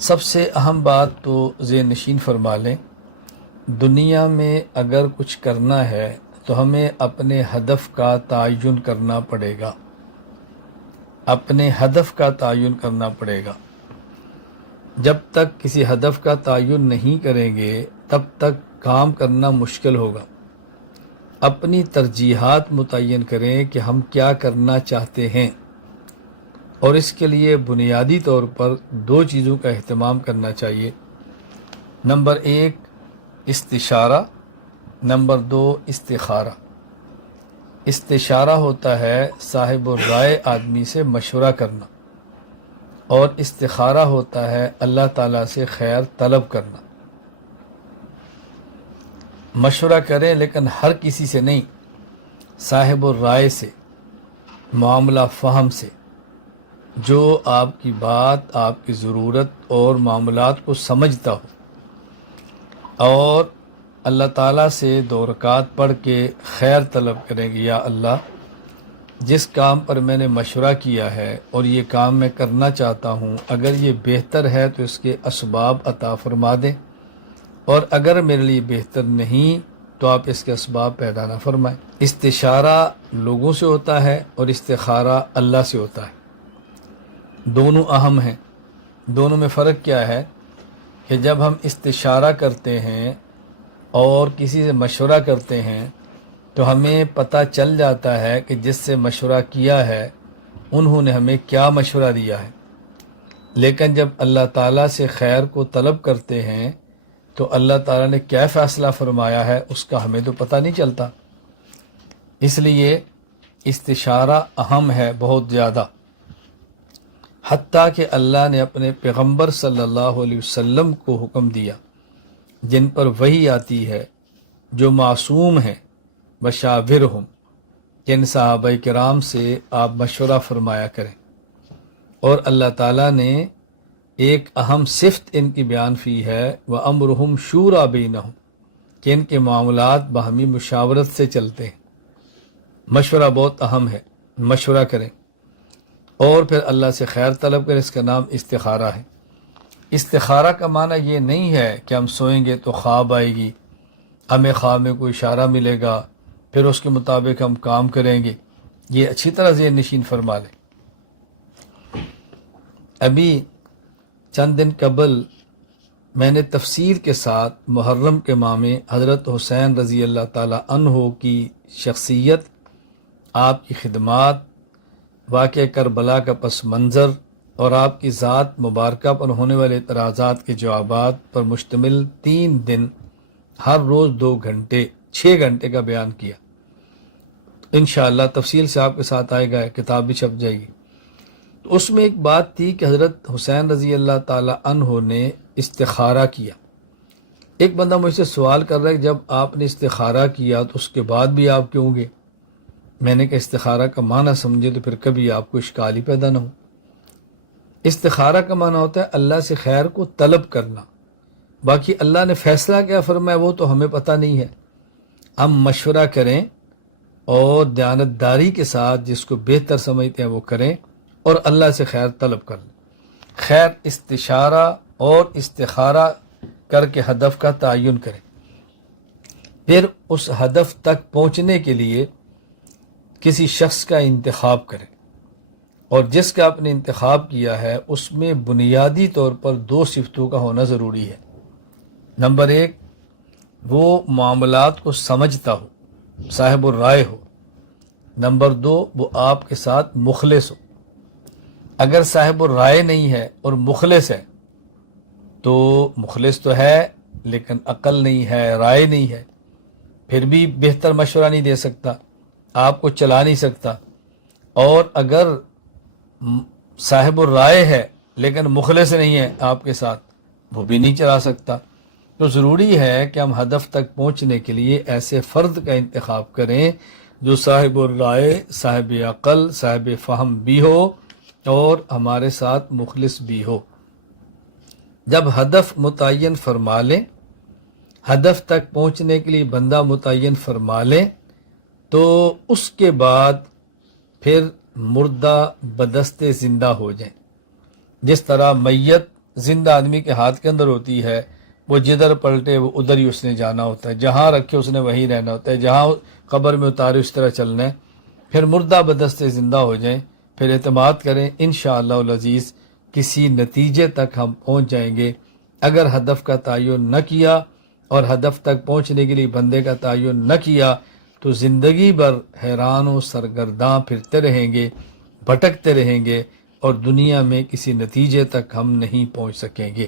سب سے اہم بات تو ذہن نشین فرما لیں، دنیا میں اگر کچھ کرنا ہے تو ہمیں اپنے ہدف کا تعین کرنا پڑے گا، اپنے ہدف کا تعین کرنا پڑے گا۔ جب تک کسی ہدف کا تعین نہیں کریں گے تب تک کام کرنا مشکل ہوگا۔ اپنی ترجیحات متعین کریں کہ ہم کیا کرنا چاہتے ہیں، اور اس کے لیے بنیادی طور پر دو چیزوں کا اہتمام کرنا چاہیے۔ نمبر 1 استشارہ، نمبر 2 استخارہ۔ استشارہ ہوتا ہے صاحب الرائے آدمی سے مشورہ کرنا، اور استخارہ ہوتا ہے اللہ تعالیٰ سے خیر طلب کرنا۔ مشورہ کریں لیکن ہر کسی سے نہیں، صاحب الرائے سے، معاملہ فہم سے، جو آپ کی بات، آپ کی ضرورت اور معاملات کو سمجھتا ہو، اور اللہ تعالیٰ سے 2 رکعت پڑھ کے خیر طلب کریں گے، یا اللہ جس کام پر میں نے مشورہ کیا ہے اور یہ کام میں کرنا چاہتا ہوں، اگر یہ بہتر ہے تو اس کے اسباب عطا فرما دیں، اور اگر میرے لیے بہتر نہیں تو آپ اس کے اسباب پیدا نہ فرمائیں۔ استشارہ لوگوں سے ہوتا ہے اور استخارہ اللہ سے ہوتا ہے، دونوں اہم ہیں۔ دونوں میں فرق کیا ہے کہ جب ہم استشارہ کرتے ہیں اور کسی سے مشورہ کرتے ہیں تو ہمیں پتہ چل جاتا ہے کہ جس سے مشورہ کیا ہے انہوں نے ہمیں کیا مشورہ دیا ہے، لیکن جب اللہ تعالیٰ سے خیر کو طلب کرتے ہیں تو اللہ تعالیٰ نے کیا فیصلہ فرمایا ہے اس کا ہمیں تو پتہ نہیں چلتا۔ اس لیے استشارہ اہم ہے بہت زیادہ، حتیٰ کہ اللہ نے اپنے پیغمبر صلی اللہ علیہ وسلم کو حکم دیا جن پر وحی آتی ہے، جو معصوم ہیں، بشاورہم، کہ ان صحابہ کرام سے آپ مشورہ فرمایا کریں۔ اور اللہ تعالیٰ نے ایک اہم صفت ان کی بیان کی ہے، وَأَمْرُهُمْ شُورَىٰ بَيْنَهُمْ، کہ ان کے معاملات باہمی مشاورت سے چلتے ہیں۔ مشورہ بہت اہم ہے، مشورہ کریں اور پھر اللہ سے خیر طلب کریں، اس کا نام استخارہ ہے۔ استخارہ کا معنی یہ نہیں ہے کہ ہم سوئیں گے تو خواب آئے گی، ہمیں خواب میں کوئی اشارہ ملے گا، پھر اس کے مطابق ہم کام کریں گے۔ یہ اچھی طرح ذہن نشین فرما لیں۔ ابھی چند دن قبل میں نے تفصیل کے ساتھ محرم کے ماہ میں حضرت حسین رضی اللہ تعالیٰ عنہ کی شخصیت، آپ کی خدمات، واقعہ کربلا کا پس منظر اور آپ کی ذات مبارکہ پر ہونے والے اعتراضات کے جوابات پر مشتمل 3 دن ہر روز 2 گھنٹے 6 گھنٹے کا بیان کیا۔ انشاءاللہ تفصیل سے آپ کے ساتھ آئے گا، کتاب بھی چھپ جائے گی۔ تو اس میں ایک بات تھی کہ حضرت حسین رضی اللہ تعالیٰ عنہ نے استخارہ کیا۔ ایک بندہ مجھ سے سوال کر رہا ہے کہ جب آپ نے استخارہ کیا تو اس کے بعد بھی آپ کیوں گے؟ میں نے کہا استخارہ کا معنی سمجھے تو پھر کبھی آپ کو اشکال ہی پیدا نہ ہو۔ استخارہ کا معنی ہوتا ہے اللہ سے خیر کو طلب کرنا، باقی اللہ نے فیصلہ کیا فرمایا وہ تو ہمیں پتہ نہیں ہے۔ ہم مشورہ کریں اور دیانتداری کے ساتھ جس کو بہتر سمجھتے ہیں وہ کریں، اور اللہ سے خیر طلب کر لیں۔ خیر استشارہ اور استخارہ کر کے ہدف کا تعین کریں، پھر اس ہدف تک پہنچنے کے لیے کسی شخص کا انتخاب کریں، اور جس کا آپ نے انتخاب کیا ہے اس میں بنیادی طور پر 2 صفتوں کا ہونا ضروری ہے۔ نمبر 1 وہ معاملات کو سمجھتا ہو، صاحب الرائے ہو۔ نمبر 2 وہ آپ کے ساتھ مخلص ہو۔ اگر صاحب الرائے نہیں ہے اور مخلص ہے تو مخلص تو ہے لیکن عقل نہیں ہے، رائے نہیں ہے، پھر بھی بہتر مشورہ نہیں دے سکتا، آپ کو چلا نہیں سکتا۔ اور اگر صاحب الرائے ہے لیکن مخلص نہیں ہے آپ کے ساتھ، وہ بھی نہیں چلا سکتا۔ تو ضروری ہے کہ ہم ہدف تک پہنچنے کے لیے ایسے فرد کا انتخاب کریں جو صاحب الرائے، صاحب عقل، صاحب فہم بھی ہو اور ہمارے ساتھ مخلص بھی ہو۔ جب ہدف متعین فرما لیں، ہدف تک پہنچنے کے لیے بندہ متعین فرما لیں، تو اس کے بعد پھر مردہ بدست زندہ ہو جائیں۔ جس طرح میت زندہ آدمی کے ہاتھ کے اندر ہوتی ہے، وہ جدھر پلٹے وہ ادھر ہی اس نے جانا ہوتا ہے، جہاں رکھے اس نے وہیں رہنا ہوتا ہے، جہاں قبر میں اتارے اس طرح چلنا ہے۔ پھر مردہ بدستے زندہ ہو جائیں، پھر اعتماد کریں انشاءاللہ العزیز کسی نتیجے تک ہم پہنچ جائیں گے۔ اگر ہدف کا تعین نہ کیا اور ہدف تک پہنچنے کے لیے بندے کا تعین نہ کیا تو زندگی بھر حیران و سرگرداں پھرتے رہیں گے، بھٹکتے رہیں گے اور دنیا میں کسی نتیجے تک ہم نہیں پہنچ سکیں گے۔